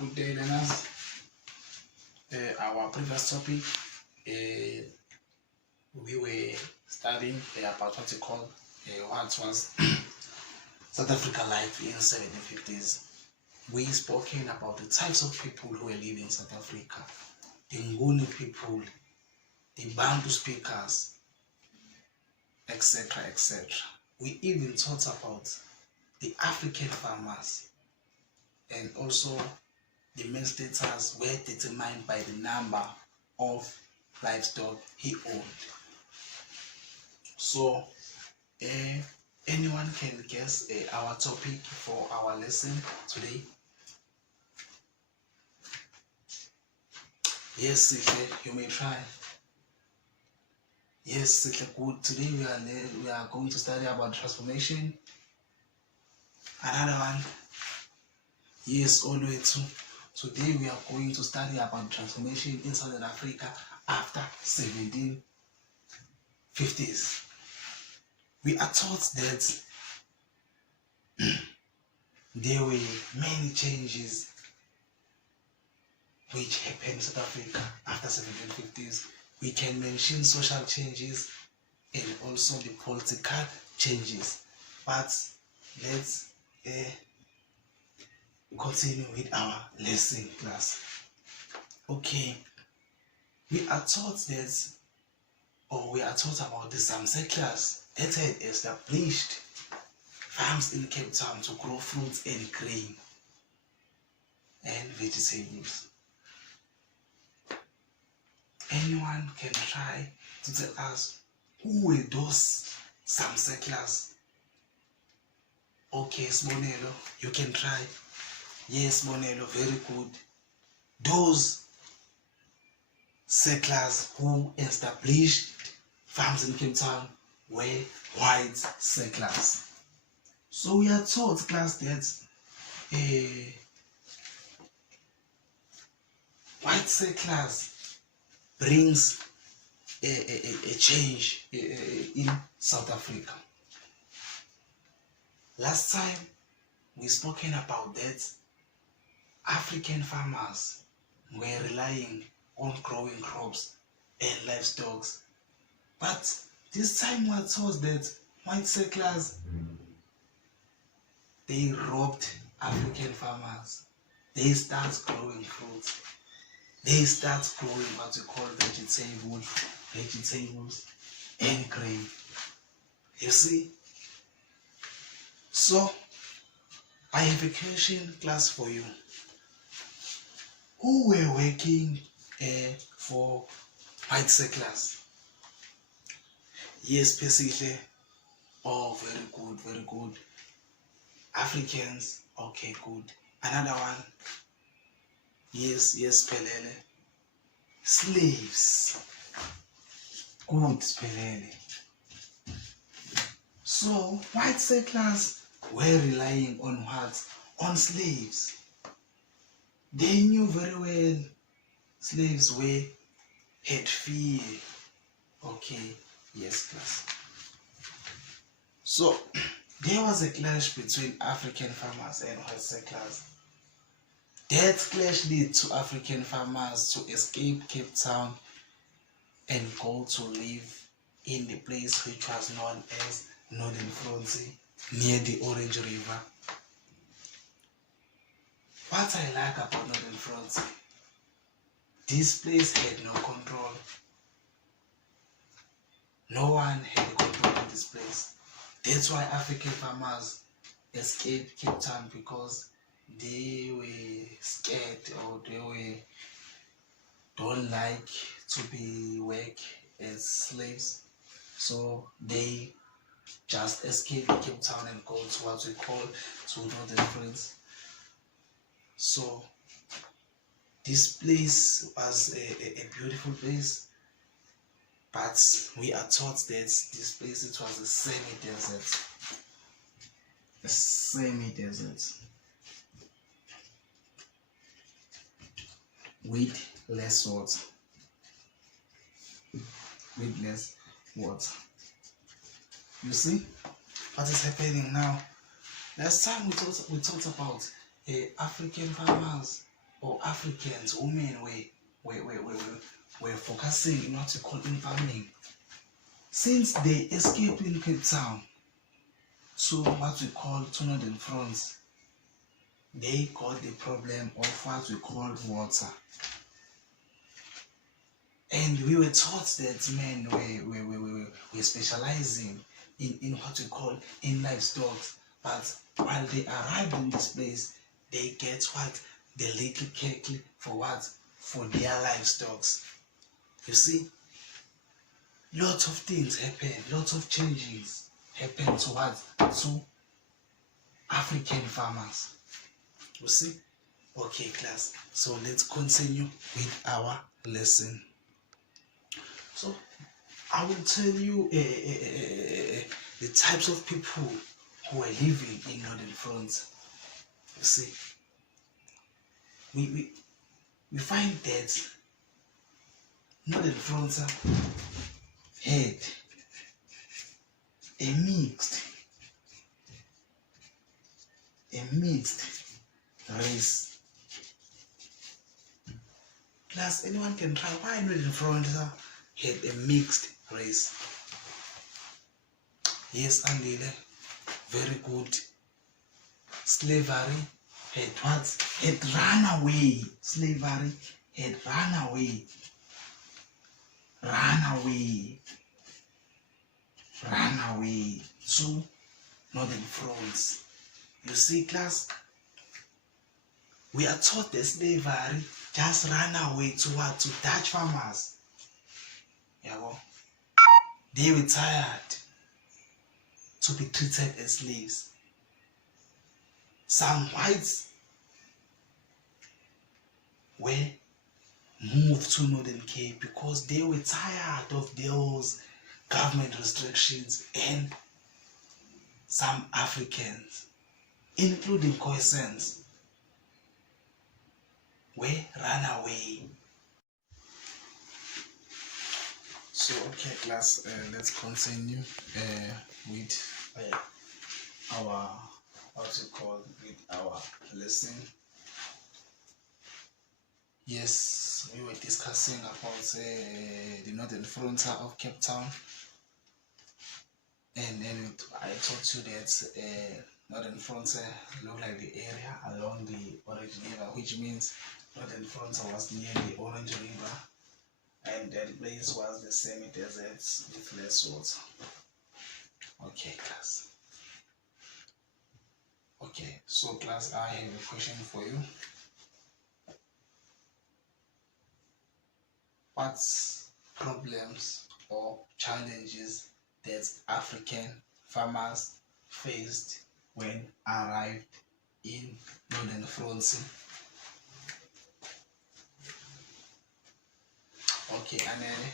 Good day, learners. Our previous topic, we were studying about what you call what was South Africa life in 1750s. We spoken about the types of people who were living in South Africa, the Nguni people, the Bantu speakers, etc., etc. We even talked about the African farmers, and also the main status were determined by the number of livestock he owned. So anyone can guess our topic for our lesson today? Yes, Sihle, you may try. Yes, Sihle, good. Today we are going to study about transformation. Another one. Yes, always too. Today we are going to study about transformation in Southern Africa after 1750s. We are taught that there were many changes which happened in South Africa after 1750s. We can mention social changes and also the political changes. But let's continue with our lesson class. Okay, we are taught that, or we are taught about the some settlers that had established farms in Cape Town to grow fruits and grain and vegetables. Anyone can try to tell us who were those some settlers? Okay, Sibonelo, you can try. Yes, Bonello, very good. Those settlers who established farms in Cape Town were white settlers. So we are taught, class, that white settlers brings a change in South Africa. Last time we spoken about that African farmers were relying on growing crops and livestock, but this time we are told that white settlers, they robbed African farmers. They start growing fruit. They start growing what we call vegetables and grain. You see? So I have a question, class, for you. Who were working for white settlers? Yes, basically. Oh, very good, very good. Africans, okay, good. Another one. Yes, Pelele. Slaves. Good, Pelele. So, white settlers were relying on what? On slaves. They knew very well slaves had fear. Okay, yes, class. So there was a clash between African farmers and white settlers. That clash led to African farmers to escape Cape Town and go to live in the place which was known as Northern Frontier, near the Orange River. What I like about Northern Frontier, this place had no control. No one had control of this place. That's why African farmers escaped Cape Town, because they were scared, or they don't like to be work as slaves. So they just escape Cape Town and go to what we call to Northern Frontier. So this place was a beautiful place, but we are taught that this place, it was a semi-desert. A semi-desert with less water. With less water. You see what is happening now? Last time we talked about African farmers or Africans, women were focusing in what we call in farming. Since they escaped in Cape Town to what we call to Northern France, they got the problem of what we call water. And we were taught that men were specializing in what we call in livestock. But while they arrived in this place, they get what? The little cattle for what? For their livestock. You see, lots of things happen, lots of changes happen to what? To African farmers. You see? Okay, class. So let's continue with our lesson. So I will tell you the types of people who are living in Northern France. You see, we find that Northern France had a mixed race. Plus, anyone can try why Northern France had a mixed race. Yes, Andile, very good. Slavery had what? Had run away. Slavery had run away. To Northern France. You see, class, we are taught that slavery just ran away to what? To Dutch farmers. Yeah, well, they were tired to be treated as slaves. Some whites were moved to Northern Cape because they were tired of those government restrictions, and some Africans, including Khoisans, were run away. So, okay, class, let's continue with our lesson. Yes, we were discussing about the northern frontier of Cape Town, and I told you that northern frontier looked like the area along the Orange River, which means northern frontier was near the Orange River, and that place was the semi-desert with less water. Okay, class. Okay, so class, I have a question for you. What problems or challenges that African farmers faced when arrived in Northern France? Okay, Anele.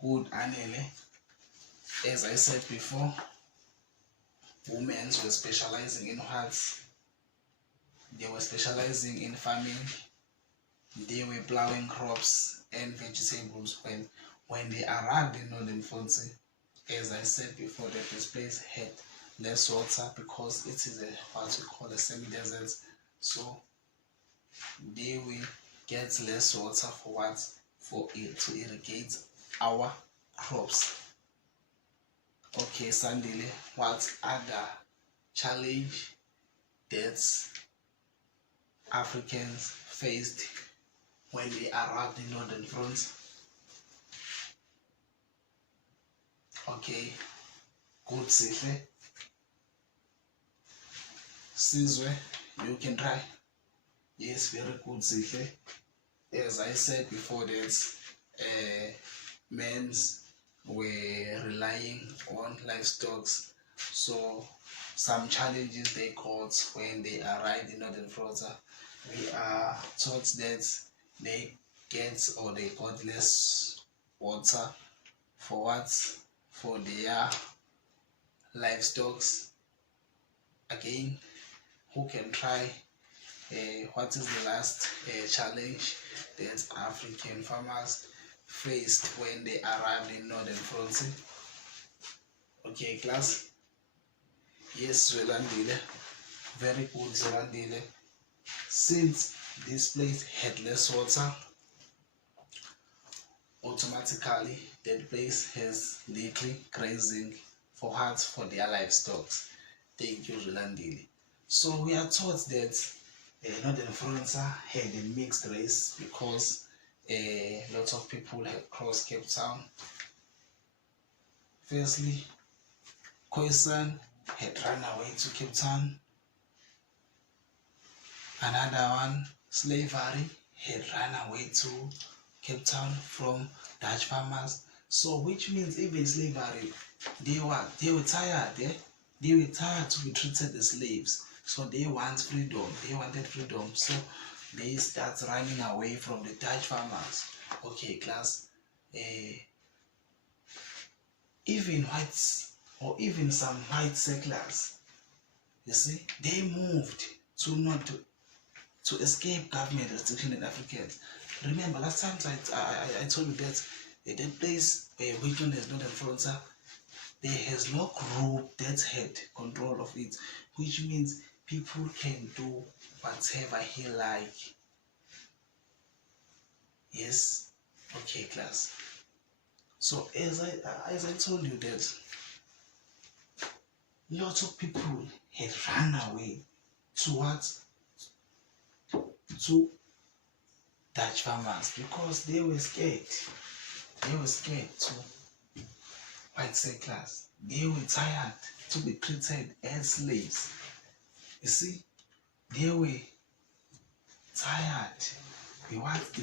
Good, Anele. As I said before, women were specializing in health. They were specializing in farming. They were plowing crops and vegetables when they arrived in Northern France. As I said before, that this place had less water because it is what we call a semi-desert. So they will get less water for what? For it to irrigate our crops. Okay, Sandile, what other challenge that Africans faced when they arrived in Northern France? Okay, good, Sihle. Sizwe, you can try. Yes, very good, Sihle. As I said before, that men were relying on livestock, so some challenges they got when they arrived in Northern France. We are taught that they got less water for what? For their livestock. Again, who can try? What is the last challenge that African farmers faced when they arrived in Northern France? Okay, class. Yes, Zelandile. Very good, Zelandile. Since This place had less water. Automatically, that place has little grazing for their livestock. Thank you, Rolandili. So we are taught that Northern França had a mixed race because a lot of people had crossed Cape Town. Firstly, Khoisan had run away to Cape Town. Another one, slavery, had run away to Cape Town from Dutch farmers. So which means even slavery, they were tired, they were tired to be treated as slaves. So they want freedom. They wanted freedom. So they start running away from the Dutch farmers. Okay, class. Even whites or even some white settlers, you see, they moved to not to escape government restriction in Africans. Remember, last time I told you that that place which one is not in França, there has no group that had control of it, which means people can do whatever he like. Yes, okay, class. So as I told you that lots of people had run away towards to Dutch farmers because they were scared. They were scared to white settlers. They were tired to be treated as slaves. You see, they were tired. They want the